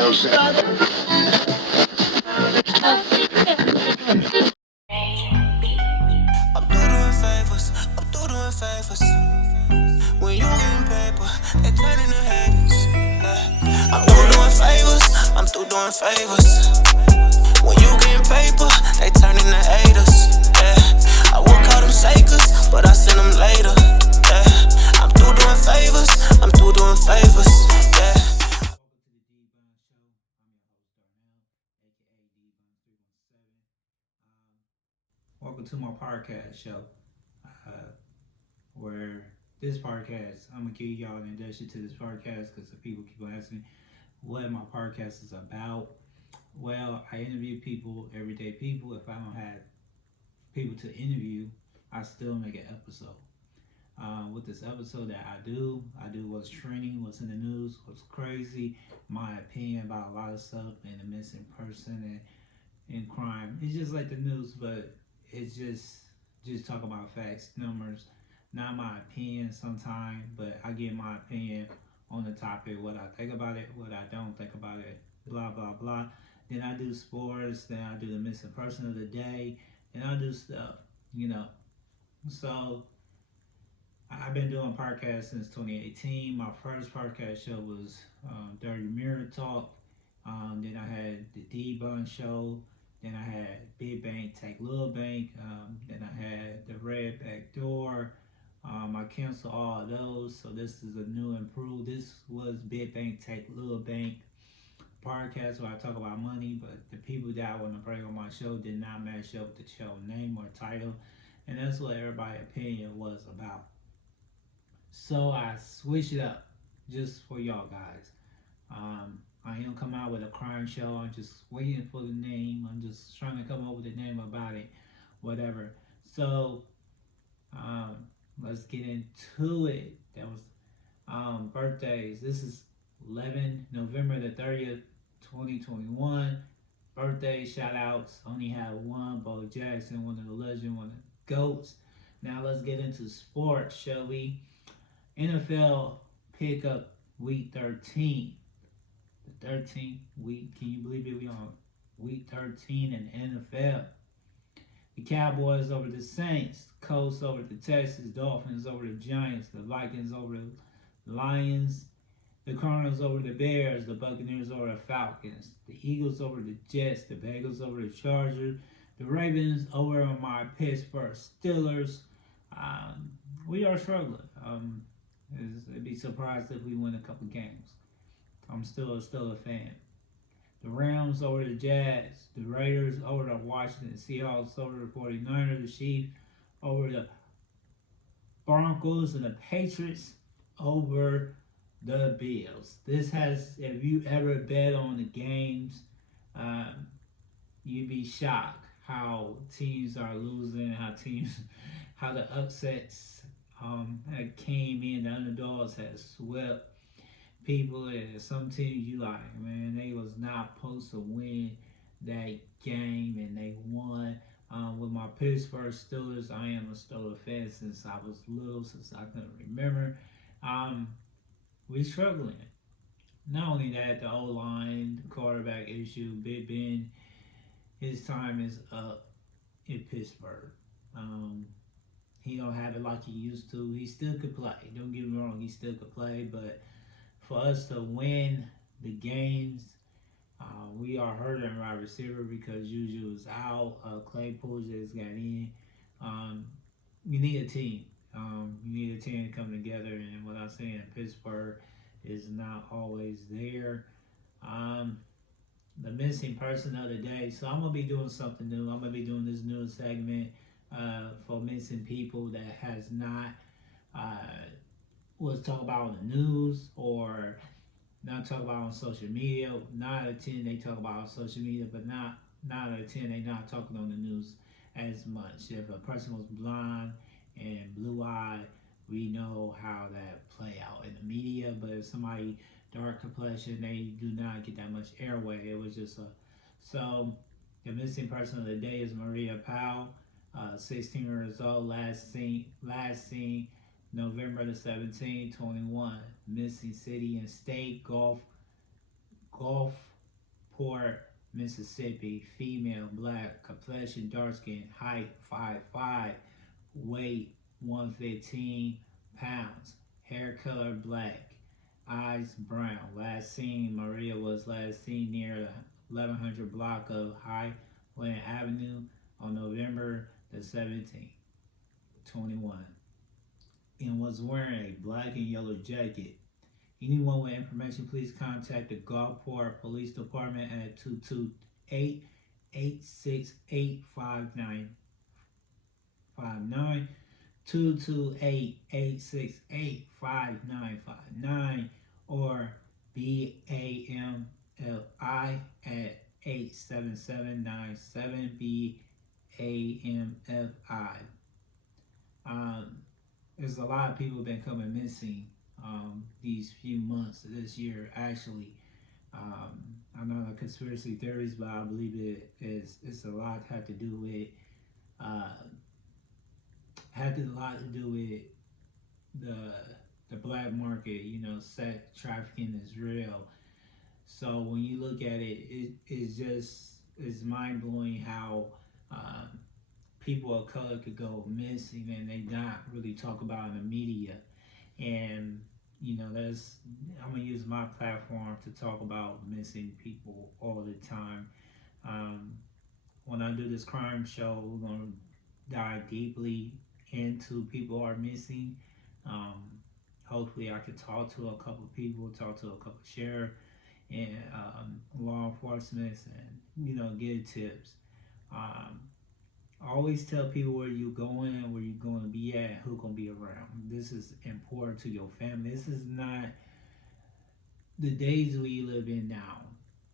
favors. When you getting paper, they turn into haters. I'm through doing favors, I'm through doing favors. When you getting paper, they turn into haters. I would call them shakers, but I send them later. I'm through doing favors, I'm through doing favors. Welcome to my podcast show, where this podcast, I'm going to give y'all an introduction to this podcast because the people keep asking what my podcast is about. Well, I interview people, everyday people. If I don't have people to interview, I still make an episode. With this episode that I do what's trending, what's in the news, what's crazy, my opinion about a lot of stuff, and the missing person and crime. It's just like the news, but it's just talk about facts, numbers, not my opinion sometimes, but I give my opinion on the topic, what I think about it, what I don't think about it, blah blah blah. Then I do sports, then I do the missing person of the day, and I do stuff, you know. So I've been doing podcasts since 2018. My first podcast show was Dirty Mirror Talk. Then I had the D-Bun Show. Then I had Big Bank Take Little Bank. Then I had the Red Back Door. I canceled all of those, so this is a new improved. This was Big Bank Take Little Bank podcast where I talk about money, but the people that I want to bring on my show did not match up with the show name or title, and that's what everybody's opinion was about. So I switched it up just for y'all guys. I ain't come out with a crime show. I'm just waiting for the name. I'm just trying to come up with a name about it, whatever. So let's get into it. That was birthdays. This is November the 30th, 2021. Birthday shout outs. Only had one. Bo Jackson, one of the legend, one of the GOATs. Now let's get into sports, shall we? NFL pickup week 13. The 13th week. Can you believe it? We on week 13 in the NFL. The Cowboys over the Saints. Colts over the Texans. Dolphins over the Giants. The Vikings over the Lions. The Cardinals over the Bears. The Buccaneers over the Falcons. The Eagles over the Jets. The Bengals over the Chargers. The Ravens over my Pittsburgh Steelers. We are struggling. I'd be surprised if we win a couple games. I'm still a fan. The Rams over the Jazz. The Raiders over the Washington Seahawks over the 49ers. The Chiefs over the Broncos. And the Patriots over the Bills. This has, if you ever bet on the games, you'd be shocked how teams are losing, how the upsets that came in, the underdogs had swept people, and some teams you like, man, they was not supposed to win that game, and they won. With my Pittsburgh Steelers, I am a Steelers fan since I was little, since I can remember. We struggling. Not only that, the O-line, the quarterback issue, Big Ben, his time is up in Pittsburgh. He don't have it like he used to. He still could play. Don't get me wrong, he still could play, but for us to win the games, we are hurting wide receiver because Juju is out. Claypool just got in. You need a team. You need a team to come together, and what I'm saying, Pittsburgh is not always there. The missing person of the day. So I'm gonna be doing something new. I'm gonna be doing this new segment for missing people that has not was talked about on the news or not talk about on social media. 9 out of 10 they talk about on social media, but not 9 out of 10 they not talking on the news as much. If a person was blind and blue eyed, we know how that play out in the media. But if somebody dark complexion, they do not get that much airway. It was just a so. The missing person of the day is Maria Powell, 16 years old. Last seen November the 17th, 21. Missing city and state. Gulfport, Gulfport, Mississippi, female, black, complexion, dark skin, height 5'5", weight 115 pounds, hair color black, eyes brown. Last seen, Maria was last seen near the 1100 block of Highland Avenue on November the 17th, 21, and was wearing a black and yellow jacket. Anyone with information, please contact the Gulfport Police Department at 228-868-5959, 228-868-5959, or BAMFI at 87797 BAMFI. There's a lot of people been coming missing these few months this year. Actually, I'm not a conspiracy theories, but I believe it's a lot had to do with the black market. You know, sex trafficking is real. So when you look at it's mind blowing how people of color could go missing and they not really talk about in the media. And you know, I'm gonna use my platform to talk about missing people all the time. When I do this crime show, we're gonna dive deeply into people who are missing. Hopefully, I could talk to a couple people, talk to a couple sheriff and law enforcement, and you know, give tips. I always tell people where you're going and where you're going to be at, who's going to be around. This is important to your family. This is not the days we live in now.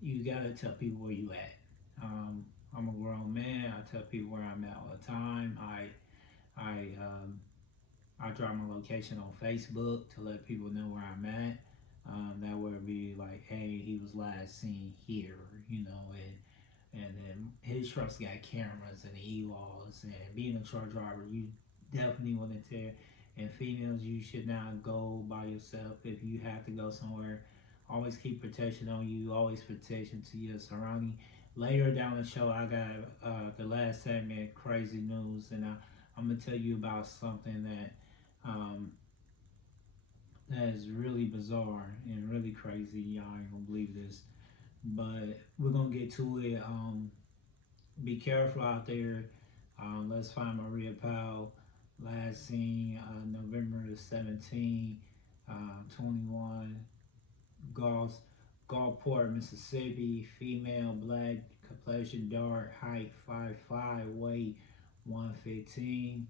You got to tell people where you at. I'm a grown man. I tell people where I'm at all the time. I drop my location on Facebook to let people know where I'm at. That would be like, hey, he was last seen here, you know, and then his trucks got cameras and e-laws, and being a truck driver, you definitely want to tell. And females, you should not go by yourself. If you have to go somewhere, always keep protection on you, always protection to your surrounding. Later down the show, I got the last segment, crazy news, and I'm gonna tell you about something that that is really bizarre and really crazy. Y'all ain't gonna believe this, but we're gonna get to it. Be careful out there. Let's find Maria Powell. Last seen November the 17th, 21, Gulfport, Mississippi. Female, black, complexion dark, height 5'5", weight 115.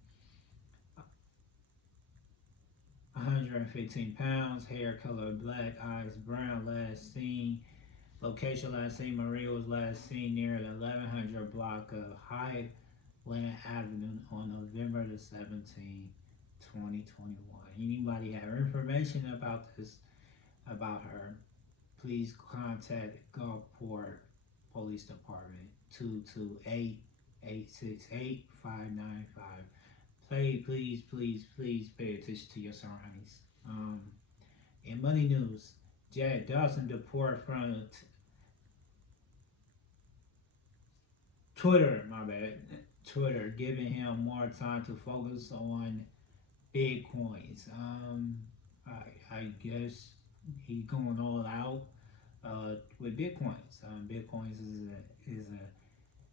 115 pounds, hair color black, eyes brown. Last seen, location last seen, Maria was last seen near the 1100 block of Highland Avenue on November the 17th, 2021. Anybody have information about about her, please contact Gulfport Police Department, 228-868-5959. Please pay attention to your surroundings. In money news, Jack Dawson deport from Twitter, giving him more time to focus on Bitcoins. I guess he's going all out with Bitcoins. Bitcoins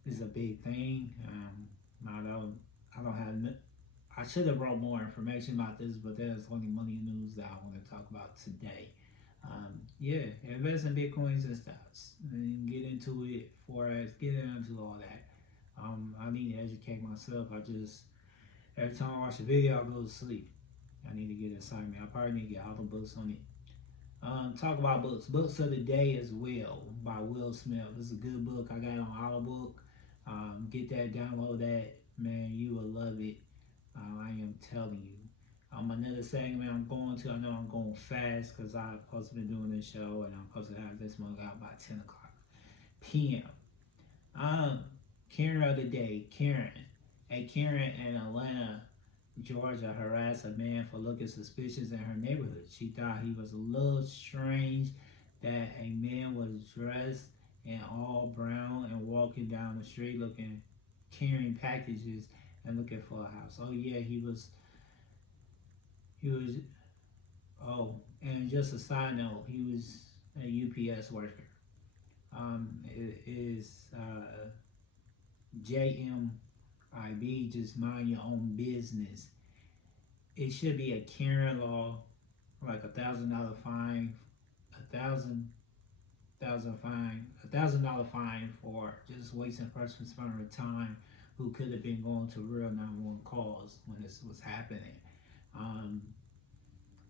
is a big thing. I don't have. I should have brought more information about this, but there's only money news that I want to talk about today. Invest in Bitcoins and stocks and get into it, forex, get into all that. I need to educate myself. Every time I watch a video, I go to sleep. I need to get an assignment. I probably need to get all the books on it. Talk about books. Books of the day as well by Will Smith. This is a good book. I got it on Audiobook. Get that, download that. Man, you will love it. I am telling you. Another segment I'm going to, I know I'm going fast because I'm supposed to be doing this show and I'm supposed to have this one out by 10 o'clock p.m. Karen of the day, Karen. A Karen in Atlanta, Georgia harassed a man for looking suspicious in her neighborhood. She thought he was a little strange that a man was dressed and all brown and walking down the street looking, carrying packages and looking for a house. Oh yeah, he was. Oh, and just a side note, he was a UPS worker. It is JMIB, just mind your own business. It should be a Karen law, like $1,000 fine, $1,000 fine for just wasting a person's time who could have been going to real 911 calls when this was happening. Um,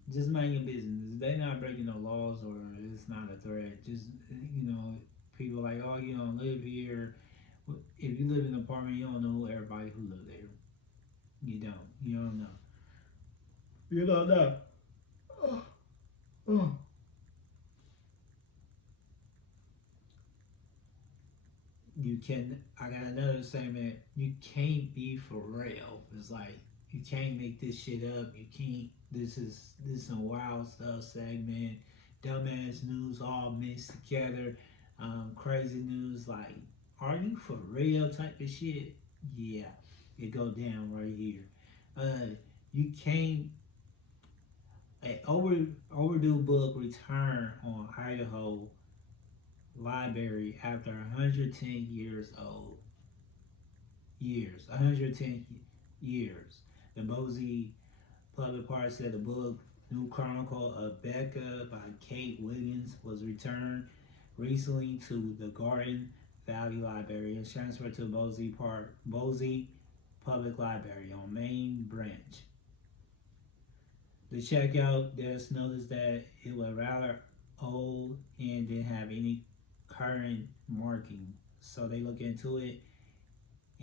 just mind your business. They're not breaking no laws or it's not a threat. Just people like, oh, you don't live here. If you live in an apartment, you don't know everybody who live there. You don't. You don't know. You don't know. Oh. Oh. You can. I got another statement. You can't be for real. It's like you can't make this shit up. You can't. This is some wild stuff segment. Dumbass news all mixed together. Crazy news like, are you for real type of shit? Yeah, it go down right here. You can't. An overdue book return on Idaho library after 110 years old. 110 years. The Boise Public Park said the book New Chronicle of Becca by Kate Wiggins was returned recently to the Garden Valley Library and transferred to Boise Public Library on Main Branch. The checkout desk noticed that it was rather old and didn't have any current marking, so they looked into it.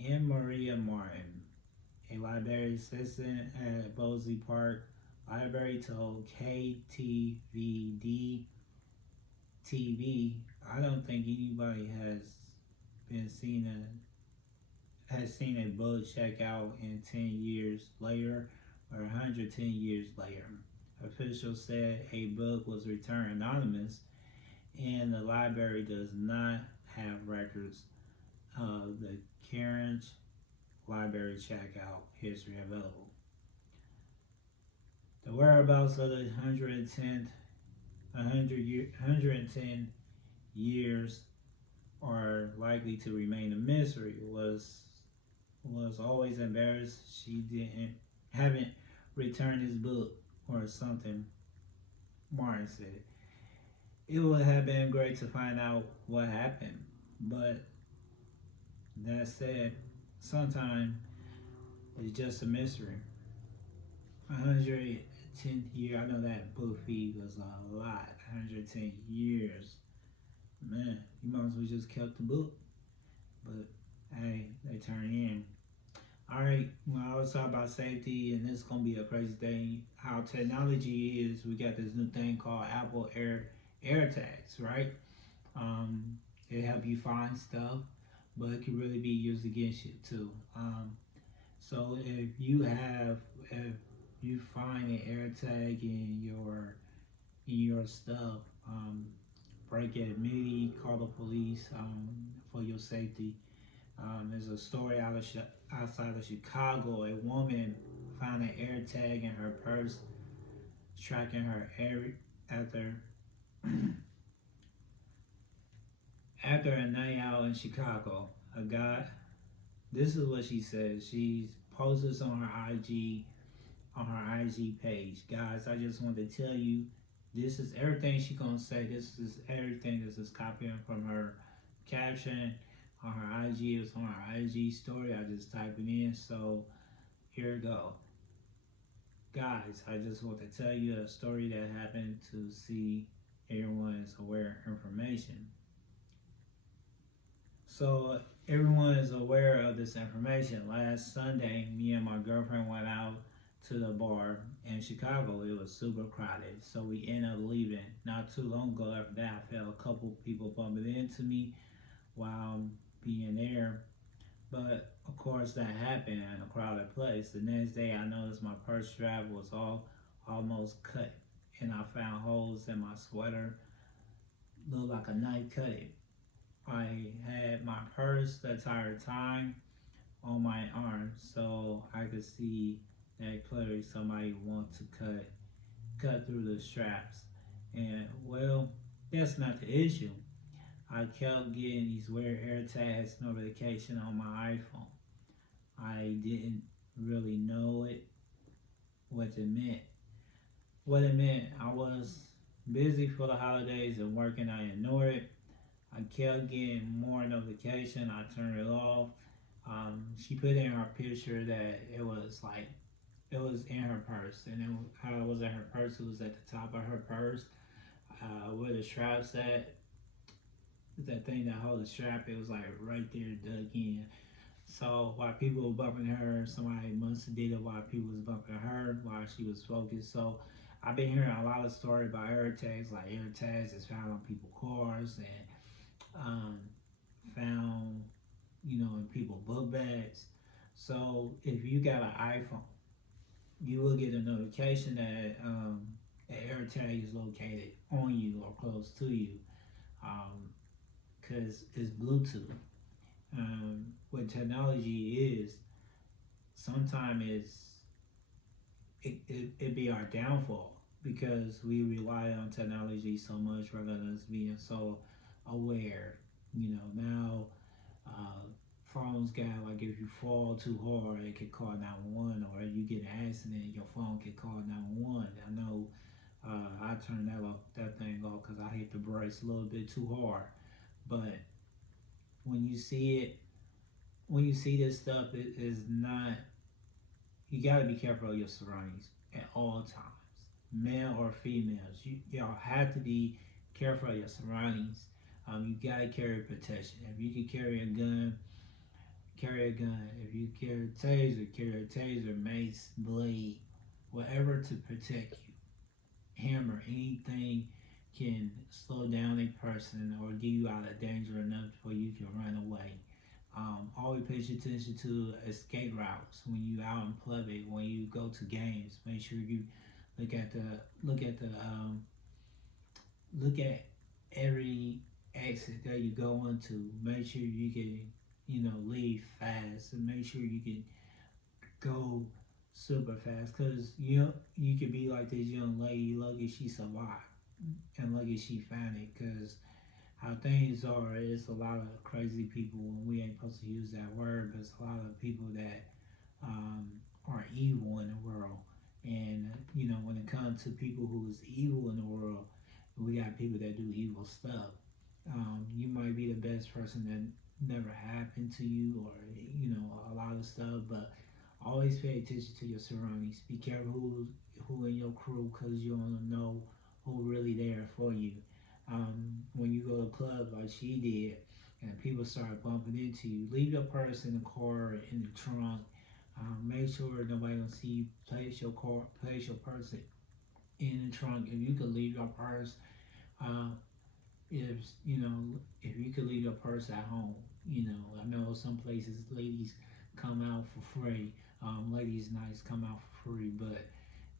And Maria Martin, a library assistant at Boise Park Library, told KTVD TV, "I don't think anybody has seen a book check out in 10 years later or 110 years later." Officials said a book was returned anonymous, and the library does not have records of the current library checkout history available. The whereabouts of the 110 years are likely to remain a mystery. Was always embarrassed she haven't returned his book or something, Martin said. It would have been great to find out what happened, but that said, sometimes it's just a mystery. 110 years, I know that book fee was a lot. 110 years. Man, you might as well just kept the book. But hey, they turn in. Alright, well, I was talking about safety, and this is going to be a crazy thing. How technology is, we got this new thing called Apple Airtags, right? It help you find stuff, but it can really be used against you too. So if you find an Airtag in your stuff, break it immediately, call the police for your safety. There's a story outside of Chicago. A woman found an AirTag in her purse, tracking her after a night out in Chicago. A guy. This is what she says. She posted this on her IG page. Guys, I just want to tell you, this is everything she gonna say. This is everything. This is copying from her caption on her IG. It was on her IG story. I just typed it in. So here we go. Guys, I just want to tell you a story that happened to see everyone is aware information. So everyone is aware of this information. Last Sunday, me and my girlfriend went out to the bar in Chicago. It was super crowded, so we ended up leaving. Not too long ago after that, I felt a couple people bumping into me while being there. But of course, that happened in a crowded place. The next day, I noticed my purse strap was almost cut, and I found holes in my sweater. Looked like a knife cut it. I had my purse the entire time on my arm, so I could see that clearly somebody wants to cut through the straps. And well, that's not the issue. I kept getting these weird AirTags notification on my iPhone. I didn't really know what it meant. What it meant, I was busy for the holidays and working. I ignored it. I kept getting more notification. I turned it off. She put in her picture that it was in her purse, and how it was in her purse. It was at the top of her purse, where the straps at. That thing that hold the strap, it was like right there dug in. So while people were bumping her, somebody must have did it while people was bumping her while she was focused. So I've been hearing a lot of stories about AirTags, like AirTags is found on people's cars and found, in people's book bags. So if you got an iPhone, you will get a notification that an AirTag is located on you or close to you, because it's Bluetooth. What technology is, sometimes it be our downfall because we rely on technology so much rather than us being so aware. Now phones got, like, if you fall too hard, it could call 911, or if you get an accident, your phone could call 911. I know I turned that thing off because I hit the brakes a little bit too hard. But when you see it, when you see this stuff, it is not. You gotta be careful of your surroundings at all times, male or females. Y'all have to be careful of your surroundings. You gotta carry protection. If you can carry a gun, carry a gun. If you carry a taser, mace, blade, whatever to protect you. Hammer, anything can slow down a person or get you out of danger enough where you can run away. Always pay attention to escape routes when you out in public. When you go to games, make sure you look at the look at the look at every exit that you go into. Make sure you can leave fast, and make sure you can go super fast. Cause you could be like this young lady. Lucky she survived, and lucky she found it. Cause how things are, it's a lot of crazy people, and we ain't supposed to use that word, but it's a lot of people that um, are evil in the world. And when it comes to people who is evil in the world, we got people that do evil stuff. You might be the best person that never happened to you, or a lot of stuff, but always pay attention to your surroundings. Be careful who in your crew, because you don't know who really there for you. When you go to a club like she did, and people start bumping into you, leave your purse in the car or in the trunk. Make sure nobody don't see you. Place your purse in the trunk. If you could leave your purse, uh, if if you could leave your purse at home, I know some places ladies come out for free. Ladies' nights come out for free, but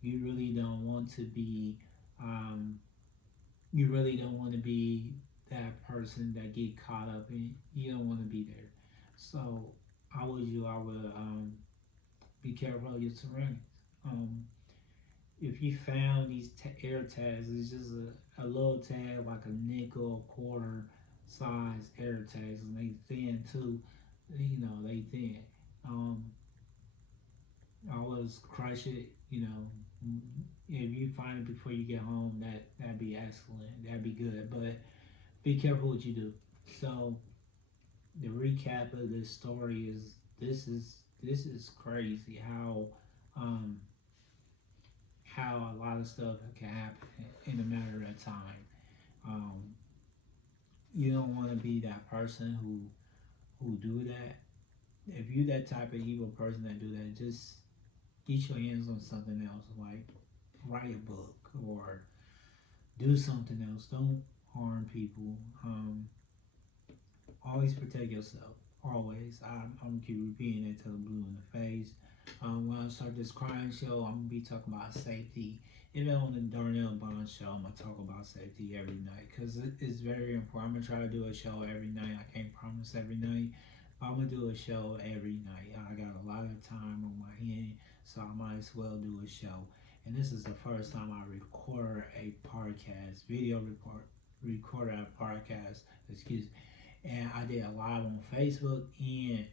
you really don't want to be. You really don't want to be that person that get caught up in. You don't want to be there. So I would be careful of your surroundings. Um, if you found these air tags, it's just a little tag, like a nickel, quarter size air tags, and they thin too. They thin. Um, Always crush it. If you find it before you get home, that'd be excellent. That'd be good. But be careful what you do. So the recap of this story is this is crazy um, how a lot of stuff can happen in a matter of time. Um, you don't want to be that person who do that. If you that type of evil person that do that, just get your hands on something else, like write a book or do something else. Don't harm people. Always protect yourself. Always. I'm gonna keep repeating it till I'm blue in the face. When I start this crime show, I'm gonna be talking about safety. Even on the Darnell Bond show, I'm gonna talk about safety every night because it's very important. I'm gonna try to do a show every night. I can't promise every night, but I'm gonna do a show every night. I got a lot of time on my hand, so I might as well do a show. And this is the first time I record a podcast, record a podcast. Excuse me. And I did a live on Facebook and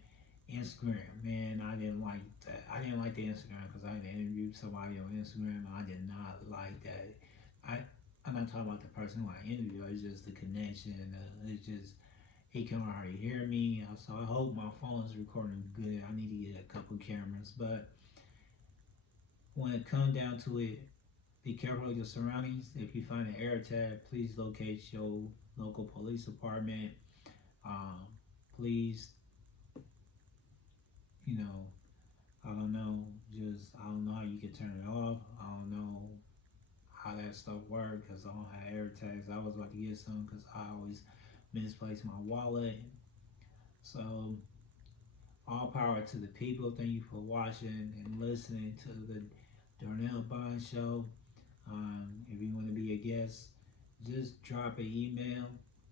Instagram. Man, I didn't like that. I didn't like the Instagram because I interviewed somebody on Instagram. I did not like that. I I'm not talking about the person who I interviewed. It's just the connection. It's just he can already hear me. So I hope my phone is recording good. I need to get a couple cameras. But when it comes down to it, be careful of your surroundings. If you find an Airtag, please locate your local police department. Um, please, you know, I don't know. I don't know how you can turn it off. I don't know how that stuff works because I don't have AirTags. I was about to get some because I always misplace my wallet. So, all power to the people. Thank you for watching and listening to the Darnell Bond Show. If you want to be a guest, just drop an email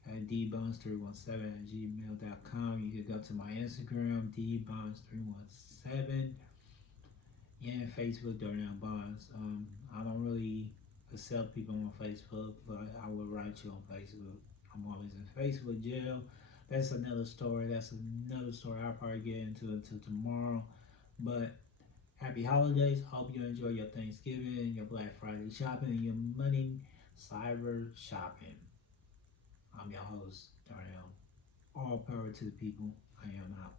at dbuns317@gmail.com. You can go to my Instagram, dbuns317, and Facebook, Darnell Bonds. I don't really accept people on Facebook, but I will write you on Facebook. I'm always in Facebook jail. That's another story. I'll probably get into until tomorrow. But happy holidays. Hope you enjoy your Thanksgiving, your Black Friday shopping, and your money cyber shopping. I'm your host, Darnell. All power to the people. I am out.